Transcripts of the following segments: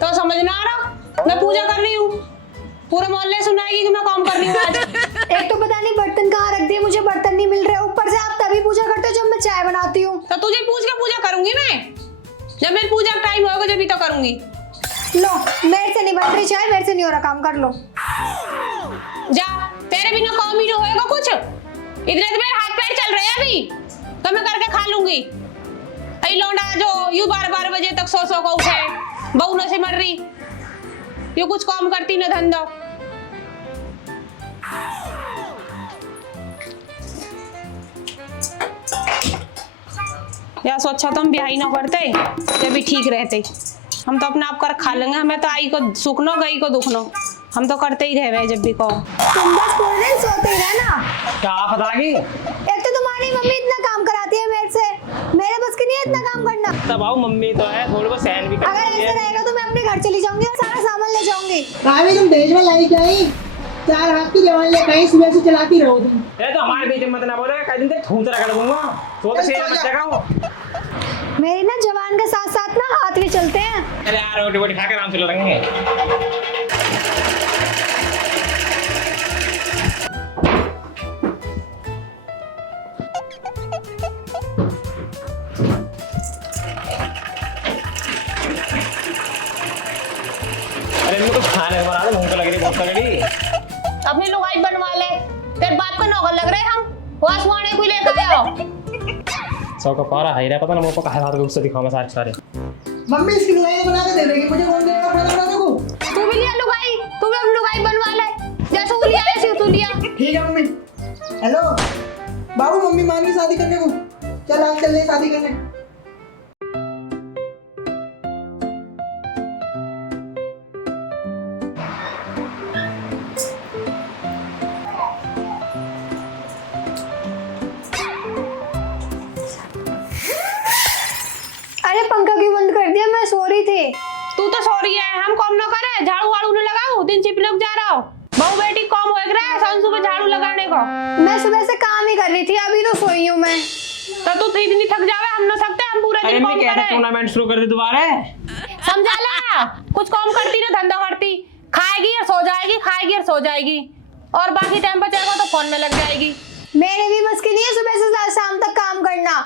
तो समझ ना आ रहा, मैं पूजा कर रही हूँ। पूरे मोहल्ले सुनाएगी कि मैं काम कर रही हूँ आज। एक तो पता नहीं बर्तन कहाँ रख दिए, मुझे बर्तन नहीं मिल रहे, ऊपर से आप तभी पूजा करते हो जब मैं चाय बनाती हूँ। तो तुझे पूछ के पूजा करूंगी मैं, जब मेरी पूजा का टाइम होगा जब ही तो करूंगी। लो, मेरे से नहीं बन रही चाय, मेरे से नहीं हो रहा, काम कर लो। जा, तेरे बिना काम ही जो होएगा कुछ। इतने तो मेरे हाथ पैर चल रहे हैं अभी, तो मैं करके खा लूंगी। अरे लौंडा जो यूं 12-12 बजे तक सो को उठे, बहू न से मर रही, यूं कुछ काम करती न धंधा। या सोचा तो हम ब्याह ही ना करते, ये भी ठीक रहते। हम तो अपना आप कर खा लेंगे, हमें तो आई को सुख नो गई को दुख नो, हम तो करते ही रहे जब भी कहो। तुम बस पूरे दिन सोते ही रहना। क्या पता की? एक तो तुम्हारी मम्मी इतना काम कराती है मेरे से, मेरे बस की नहीं है इतना काम करना। तब आओ, मम्मी तो है, थोड़ी बहुत सहन भी कर अगर ऐसे रहेगा तो मैं अपने घर चली जाऊंगी और सारा सामान ले जाऊंगी। भाभी तुम देश में लाई जाई, चार हाथ की जवान ले कहीं सुबह से चलाती रहो तुम। ये तो हमारे बीच में मत ना बोलो, कई दिन तक थूत रगड़ दूंगा। तो शेर मत जगाओ। मेरी ना जवान के साथ साथ ना हाथ भी चलते हैं। अरे यार, रोटी वोटी खाकर आराम से लड़ेंगे। अरे मेरे को खाने बना दे, भूख लग रही, बहुत तगड़ी। अपनी लुगाई बनवा ले, तेरे बाप का नौकर लग रहे हम। वासवाने कोई लेकर आओ। सौ का पारा है रे, पता ना मुझे कहाँ हाथ में उससे दिखाओ मैं सारे। मम्मी इसकी लुगाई बना के दे देगी, मुझे कौन देगा अपना बनाने को? तू भी लिया लुगाई, तू भी अपनी लुगाई बनवा ले, जैसे वो लिया ऐसे तू लिया। ठीक है मम्मी। हेलो बाबू, मम्मी मान गई शादी करने को, चल आज चल ले शादी करने। अरे पंखा क्यों बंद कर दिया, मैं सो रही थी। तू तो सो रही है, हम काम ना करे, झाड़ू वाड़ू न लगाओ, दिन चिपलक जा रहा हो। बहू बेटी काम हो रहा है शाम सुबह झाड़ू लगाने को। मैं सुबह से काम ही कर रही थी, अभी तो सोई हूँ मैं। तो तू इतनी थक जावे, हम ना थकते, हम पूरा दिन काम करे। टूर्नामेंट शुरू कर दे दोबारा। समझा ला, कुछ काम करती ना धंधा करती, खाएगी और सो जाएगी, खाएगी और सो जाएगी, और बाकी टाइम बचेगा तो फोन में लग जाएगी। मेरे भी बस की नहीं है सुबह से शाम तक काम करना।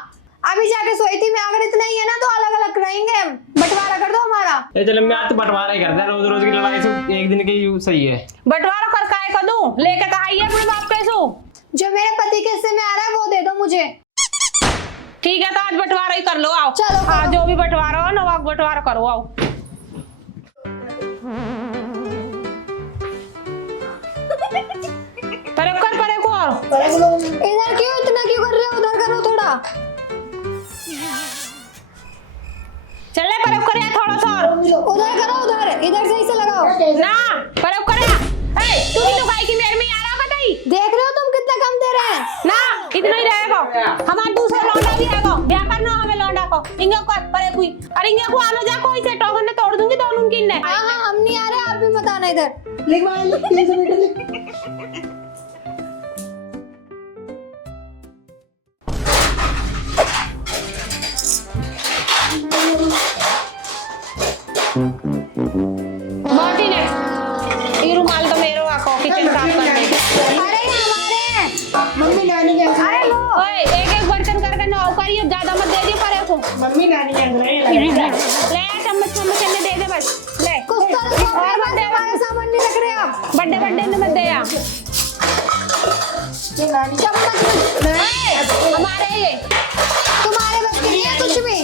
अभी जाके सोई थी मैं, अगर इतना ही है ना तो अलग अलग रहेंगे हम, बंटवारा कर दो हमारा। चल मैं आज तो बंटवारा ही करते हैं, रोज रोज की लड़ाई से एक दिन की सही है। बंटवारा कर काय कर दूं, लेके कहा ही है अपने बाप कैसो। जो मेरे पति के हिस्से में आ रहा है वो दे दो मुझे। ठीक है, तो आज बंटवारा ही कर लो, आओ। चलो हाँ, जो भी बंटवारा हो ना बंटवारा करो, आओ। परे कर, परे को और। इधर क्यों इतना क्यों कर रहे हो, उधर करो थोड़ा। चले परब करे थोड़ा सा और। उधर करो, उधर, इधर सही से लगाओ ना परब करे। ए तू भी तो गाय की मेर में आ रहा बताई, देख रहे हो तुम कितना कम दे रहे हैं ना इतना ही रहेगा। हमारा दूसरा लौंडा भी आएगा, ब्याह करना हमें लौंडा को, इंगे को परे कोई, अरे इंगे को आलो जा, कोई से टोकन ने तोड़ दूंगी तो उनकी ने। हाँ हाँ, हम नहीं आ रहे, आप भी मत आना इधर। लिख भाई, 300 मीटर लिख। बाटी ने ये रुमाल तो मेरे आको किचन साफ करने के। अरे ये हमारे हैं। मम्मी नानी के अरे लो, ओए एक बर्तन करके ना करिए, ज्यादा मत दे दियो परे को। मम्मी नानी के ले चम्मच में दे दे बस, ले कुछ तो रखो, और मत दे, हमारा सामान नहीं रख रहे आप। बड़े में मत दे यार, चम्मच में हमारे ये तुम्हारे बस की नहीं है कुछ भी।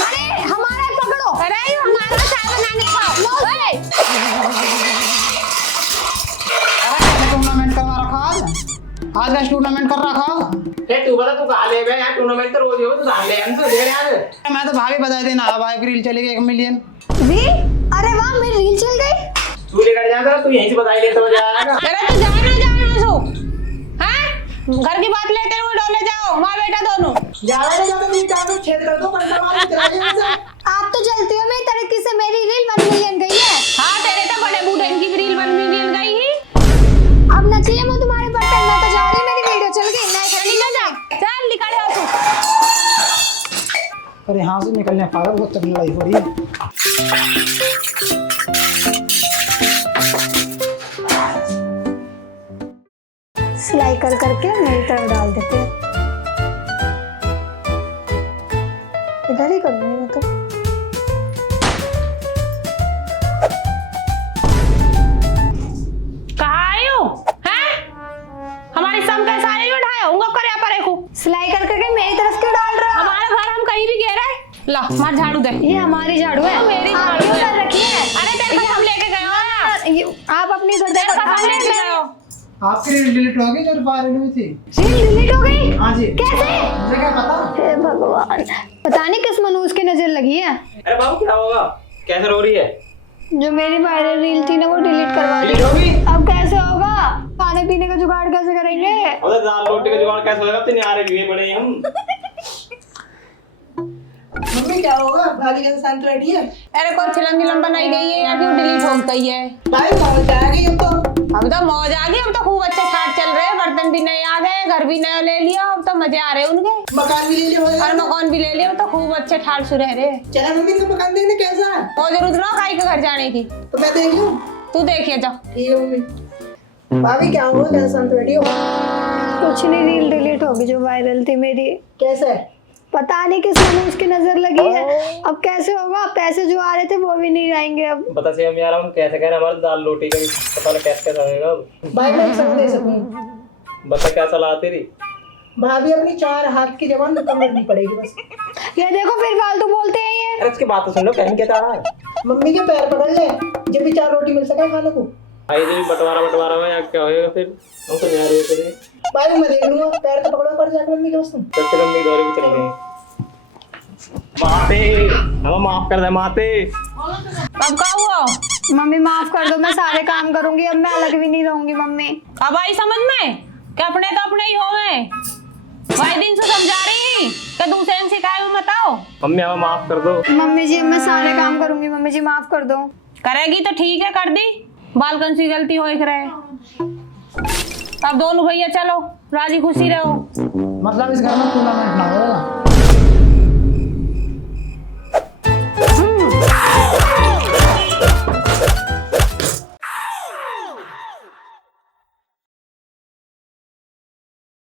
अरे हमारा पकड़ो। अरे ये हमारा चाय बनाने का। ओए टूर्नामेंट करवा रखा आज का टूर्नामेंट कर रखा। तू बता, तू कहाँ ले गया यार? दोनों में तो रोज हो तो दाम ले हमसे दे यार। मैं तो भाभी बता देना अब भाई रील चली गई 1 मिलियन। रील? अरे वाह, मेरी रील चल गई। तू लेकर जाएगा तू यहीं से बताई ले तो मजा आएगा। अरे तो जाना सो हैं, घर की बात लेते हुए डोले जाओ माँ बेटा दोनों। ज्यादा नहीं ज्यादा मेरी टांग में छेद कर दो, बंदा मार के चला जाए ऐसे। आप तो जलती हो मेरी तरक्की से, मेरी रील 1 मिलियन गई है। हाँ तेरे तो बड़े बूढ़े इनकी रील 1 मिलियन गई ही। अब न चाहिए मैं तुम्हारे बर्तन, मैं तो जा रही, मेरी वीडियो चल गई। नहीं चल निकल जा, चल निकल जा तू। अरे यहाँ से निकलने पागल, बहुत तगड़ी लड़ाई हो रही है। सिलाई कर करके मेरी तरफ डाल देते हैं। इधर ही करूंगी मैं तो। कहाँ आए हो हैं? हमारी सम कैसा आए उठाए होंगे करे परे को। सिलाई कर करके मेरी तरफ क्यों डाल रहे हो? हमारा घर हम कहीं भी गए रहे। ला मार झाड़ू दे। ये हमारी झाड़ू है। मेरी हाँ, झाड़ू ये है। उधर रखी है। अरे तेरे को हम लेके गए हो। आप अपनी घर तेरे को हम लेके गए हो। आपकी रील डिलीट हो गई जो वायरल हुई थी। रील डिलीट हो गई? हाँ जी। कैसे? मुझे क्या पता। हे भगवान, पता नहीं किस मनूस की नजर लगी है। अरे बाबू क्या होगा, कैसे रो रही है? जो मेरी वायरल रील थी ना वो डिलीट करवा दी। डिलीट हो गई? अब कैसे होगा? खाने पीने का जुगाड़ कैसे करेंगे? उधर दाल रोटी का जुगाड़ कैसे होगा? तो नहीं आ रहे पड़े हम। मम्मी क्या होगा, भाभी का शांत बैठी है। अरे कोई फिल्म बनाई गई है या क्यों डिलीट हो गई है? भाई मौज आ गई अब तो। अब तो मौज आ गई, अब तो खूब अच्छे ठाट चल रहे हैं, बर्तन भी नए आ गए, घर भी नया ले लिया, अब तो मजे आ रहे हैं उनके। मकान भी ले लिया हो और मकान भी ले लिया, अब तो खूब अच्छे ठाट से रह रहे हैं। चला मम्मी का मकान देखने कैसा है? और जरूरत ना काई के घर जाने की, तो मैं देख लूं। तू देखिए जा। ठीक है मम्मी। भाभी क्या हुआ, कैसे शांत बैठी हो? कुछ नहीं, रील डिलीट होगी जो वायरल थी मेरी। कैसे? पता नहीं किस मनूस की नजर लगी है। अब कैसे होगा? पैसे जो आ रहे थे वो भी नहीं आएंगे अब। पता से हम यार हम कैसे कह रहे हैं, हमारे दाल रोटी का भी पता नहीं कैसे कैसे होगा। भाई मैं एक सलाह दे सकूं? बता क्या सलाह तेरी? भाभी अपनी 4 हाथ की जबान कम रखनी पड़ेगी बस। ये देखो फिर फालतू बोलते हैं ये। अरे इसकी बात तो सुन लो, कहीं क्या चाह रहा है? मम्मी के पैर पकड़ ले, जब भी 4 रोटी मिल सके खाने को। भाई जी बंटवारा में या क्या होएगा फिर? हम तो नहीं आ रहे थे। भाई मैं देख लूंगा, पैर तो पकड़ो पर जाकर मम्मी के बस तुम। तो फिर हम दौरे भी चल गए। माते हमें माफ कर दे माते। अब क्या हुआ? मम्मी माफ कर दो, मैं सारे काम करूंगी, अब मैं अलग भी नहीं रहूंगी मम्मी। अब आई समझ में कि अपने तो अपने ही हो गए। भाई दिन से समझा रही कि दूसरे ने सिखाए हुए बताओ। मम्मी हमें माफ कर दो। मम्मी जी मैं सारे काम करूंगी, मम्मी जी माफ कर दो। करेगी तो ठीक है, कर दी, बालकन सी गलती हो रहे। अब दोनों भैया चलो राजी खुशी रहो। मतलब इस घर में टूर्नामेंट ना होगा।